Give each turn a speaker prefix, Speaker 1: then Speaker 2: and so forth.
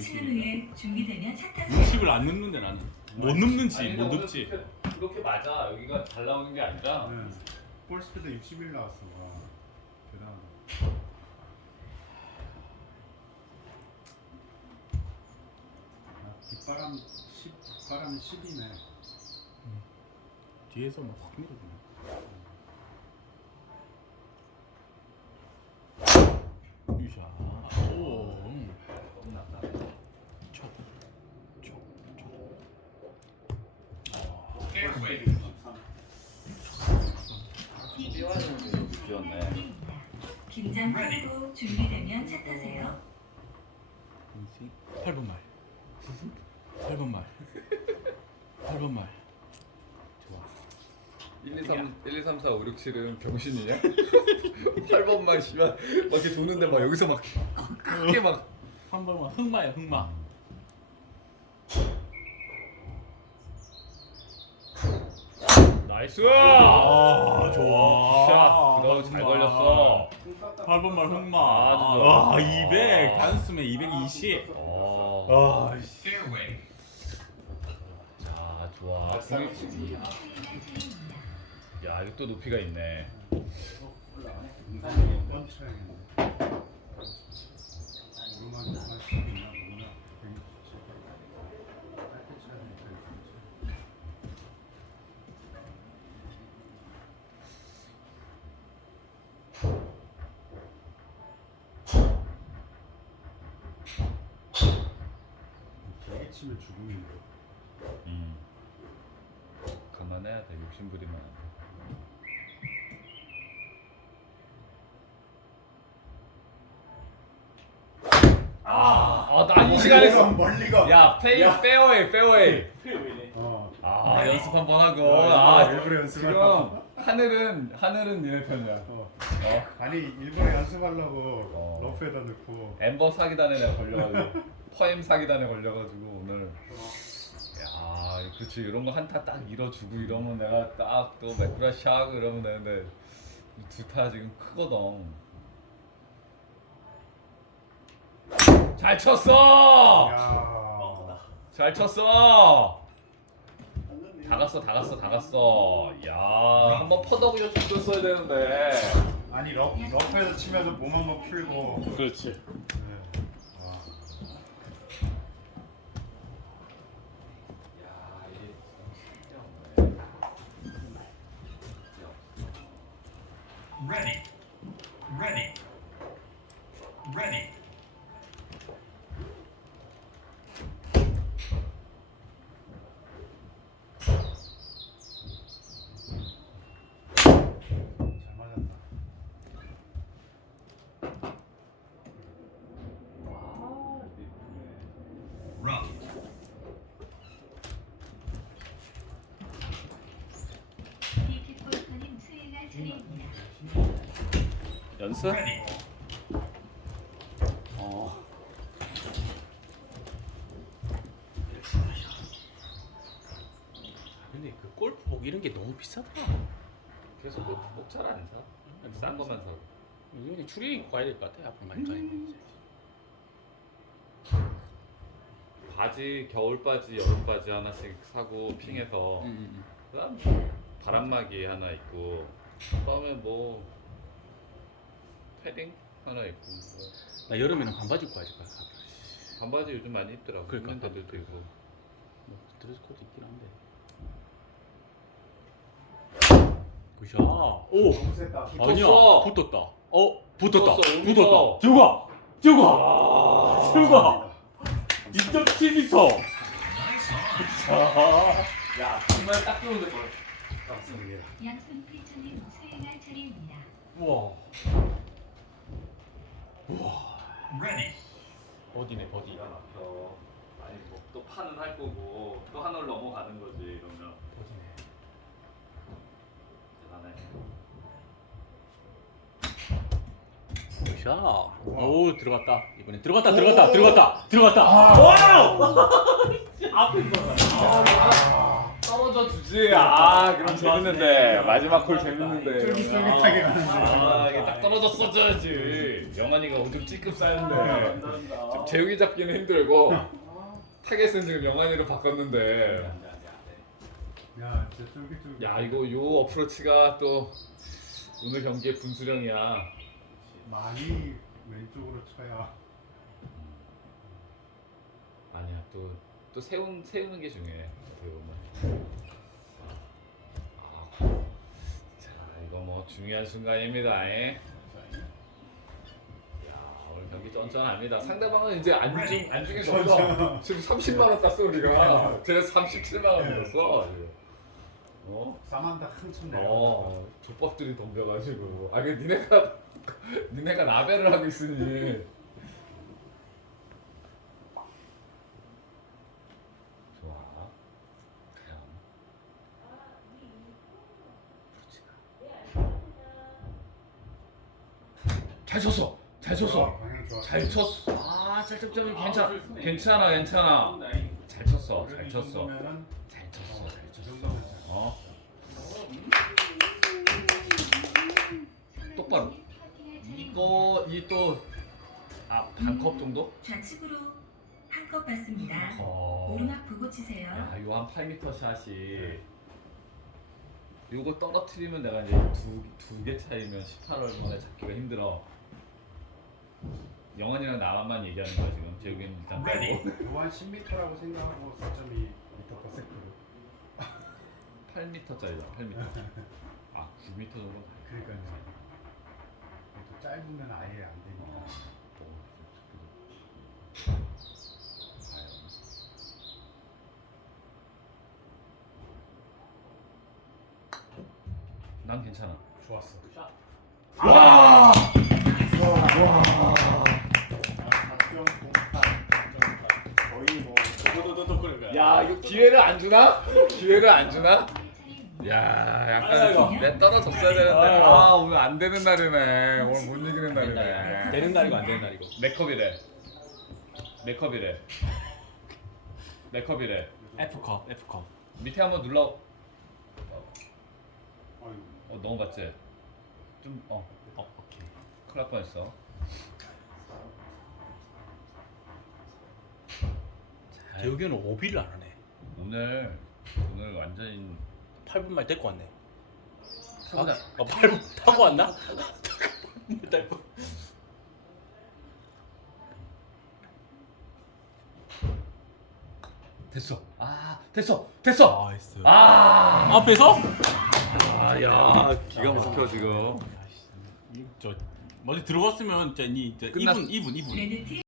Speaker 1: 치는 후에 준비되면 차 타세요.
Speaker 2: 60을 안 넘는데 나는 못 넘는지
Speaker 3: 아니,
Speaker 2: 못
Speaker 3: 근데
Speaker 2: 넘지.
Speaker 3: 그렇게 맞아. 여기가 잘 나오는 게 아니라.
Speaker 4: 네. 볼 스피드 61 나왔어. 와, 대단하다. 뒷바람 10, 뒷바람 10이네.
Speaker 2: 뒤에서 막확 밀어주네. 유샤. 오.
Speaker 3: 너무 낫다.
Speaker 2: 촉. 촉. 촉.
Speaker 3: 뛰어하는 게 좋네.
Speaker 1: 긴장 풀고 준비되면 차 타세요.
Speaker 2: 8번 말. 8번 말. 8번 말. 좋아.
Speaker 3: 1, 2, 3, 1, 2, 3, 4, 5, 6, 7은 병신이냐? 8번만 씨발 막 이렇게 도는데 막 여기서 막 크게 막
Speaker 2: 3번만 흑마야 흑마.
Speaker 3: 나이스!
Speaker 2: 아 좋아.
Speaker 3: 샷! 그거 잘 걸렸어.
Speaker 2: 8번 말 흑마.
Speaker 3: 아주 좋아.
Speaker 2: 와 200. 단숨에 220.
Speaker 3: 아, 자, 좋아.
Speaker 1: 수행할 차례입니다.
Speaker 3: 야, 이거 또 높이가 있네.
Speaker 4: 번 쳐야겠네. 오르막 10 있나 보구나. 167. 짧게 쳐야 되니까. 길게 치면 죽음인데.
Speaker 3: 그만해야 돼. 욕심 부리면 안 돼. 난 이 시간에 했어.
Speaker 4: 멀리가.
Speaker 3: 야, 페어웨이, 페어웨이.
Speaker 4: 어.
Speaker 3: 아, 연습 한번 하고.
Speaker 4: 일부러 연습을
Speaker 3: 지금 하늘은 니네 편이야.
Speaker 4: 아니 일부러 연습하려고
Speaker 3: 어.
Speaker 4: 러프에다 넣고.
Speaker 3: 엠버 사기단에 내가 걸려가지고 퍼임 사기단에 걸려가지고 오늘. 야, 그렇지. 이런 거 한타 딱 밀어주고 이러면 내가 딱 또 매꾸라시 하고 이러면 되는데 두 타 지금 크거든. 잘 쳤어.
Speaker 4: 야.
Speaker 3: 잘 쳤어. 다 갔어. 야, 한번 퍼덕여 줬어야 되는데.
Speaker 4: 아니 러프에서 치면서 몸 한번 풀고.
Speaker 2: 그렇지.
Speaker 4: 네. 와.
Speaker 3: 야,
Speaker 5: Ready. Ready. Ready.
Speaker 4: 잘 맞았다.
Speaker 5: Rough.
Speaker 1: 골프님 수행할 차례입니다.
Speaker 2: 연습?
Speaker 5: Ready.
Speaker 2: 근데 그 골프복 이런 게 너무 비싸다.
Speaker 3: 그래서 목잘 안 사. 싼 것만 사.
Speaker 2: 이거 추리 입고 가야 될 것 같아. 앞으로 많이 가면 이제.
Speaker 3: 바지, 겨울 바지, 여름 바지 하나씩 사고 핑해서 그다음 바람막이 하나 있고 그다음에 뭐 패딩 하나 있고
Speaker 2: 나 여름에는 반바지 입고 가야지.
Speaker 3: 반바지 요즘 많이 입더라고.
Speaker 2: 그러니까,
Speaker 3: 입는 데들도 있고.
Speaker 2: 뭐 드레스 코드 있긴 한데. 굿샷. 오.
Speaker 4: 너무 셌다.
Speaker 2: 아니야.
Speaker 3: 붙었어.
Speaker 2: 붙었다. 붙었다.
Speaker 3: 붙었어, 여기서.
Speaker 2: 붙었다. 들어가. 들어가. 2.7m.
Speaker 3: 야, 정말 딱 좋은데 뭘?
Speaker 1: 양손 필수님 수행할 차례입니다.
Speaker 2: 우와.
Speaker 5: Ready.
Speaker 2: 버디네 버디.
Speaker 3: 기가 막혀. 아니 뭐또 파는 할 거고 또 하나를 넘어가는 거지 이러면
Speaker 2: 버디네.
Speaker 3: 대단해.
Speaker 2: 굿샷. 오 들어갔다. 이번에 들어갔다. 와! 앞에 있었어.
Speaker 3: 떨어져 주지. 아 그럼 재밌는데 마지막 콜 재밌는데.
Speaker 4: 쫄깃쫄깃하게 가는데.
Speaker 3: 아 이게 딱 떨어졌어 줘야지. 영환이가 오줌 찌급 싸는데 지금 재욱이 잡기는 힘들고 타겟은 지금 영환이로 바꿨는데.
Speaker 4: 야 진짜 쫄깃쫄깃.
Speaker 3: 야 이거 요 어프로치가 또 오늘 경기의 분수령이야.
Speaker 4: 많이 왼쪽으로 쳐야.
Speaker 3: 아니야 또 세우는 게 중요해. 어떻게 보면. 자 이거 뭐 중요한 순간입니다. 야 오늘 경기 쩐쩐합니다. 상대방은 이제 안중에 졌어. 지금 30만 원 땄어 우리가. 그래서 37만 원 줬어.
Speaker 4: 사만다 한참 내려.
Speaker 3: 족밥들이 덤벼가지고. 아 그 니네가 나배를 하고 있으니. 좋아. 잘 쳤어. 잘 쳤어.
Speaker 4: 방향 좋았어.
Speaker 3: 잘 쳤어. 아, 살짝점이 괜찮아. 잘 쳤어. 잘 쳤어.
Speaker 4: 정도면은
Speaker 3: 잘 쳤어. 잘
Speaker 4: 이
Speaker 3: 쳤어.
Speaker 4: 정도면 잘.
Speaker 3: 똑바로. 반컵 정도?
Speaker 1: 좌측으로 한 컵 받습니다.
Speaker 3: 컵.
Speaker 1: 오르막 보고 치세요.
Speaker 3: 야, 이거 한 8m 샷이. 요거 떨어뜨리면 내가 이제 두 개 차이면 18월 만에 잡기가 힘들어. 영환이랑 나만만 얘기하는 거야 지금. 재욱이는 일단 빼고.
Speaker 4: 요한 10m라고 생각하고 4.2m per second.
Speaker 3: 8m짜리다. 8m. 아, 9m 정도.
Speaker 4: 그러니까 또 짧으면 아예 안 되니까.
Speaker 3: 난 괜찮아.
Speaker 4: 좋았어.
Speaker 3: 와!
Speaker 4: 4.08 거의 뭐
Speaker 2: 도도도도 그런 거야.
Speaker 3: 야, 이거 기회를 안 주나? 기회를 안 주나? 야,
Speaker 2: 아이고.
Speaker 3: 약간 내 떨어졌어야 되는데.
Speaker 2: 아이고.
Speaker 3: 아, 오늘 안 되는 날이네. 오늘 못 이기는 날이네.
Speaker 2: 되는 날이고 안 되는 날이고.
Speaker 3: 몇 컵이래? 몇 컵이래? 몇 컵이래?
Speaker 2: F컵.
Speaker 3: 밑에 한번 눌러.
Speaker 4: 아이고.
Speaker 3: 넘어갔지? 좀
Speaker 2: 오케이.
Speaker 3: 큰일 날 뻔했어.
Speaker 2: 재욱이는 오비를 안 하네.
Speaker 3: 오늘 완전히
Speaker 2: 8분 만에 데리고 왔네.
Speaker 3: 타고다.
Speaker 2: 8분 타고 왔나?
Speaker 3: 됐어. 아, 됐어.
Speaker 2: 나이스.
Speaker 3: 아,
Speaker 2: 앞에서?
Speaker 3: 야, 기가 막혀 지금.
Speaker 2: 저 어디 들어갔으면 진짜 이
Speaker 3: 끝났-
Speaker 2: 2분.
Speaker 1: 레드팀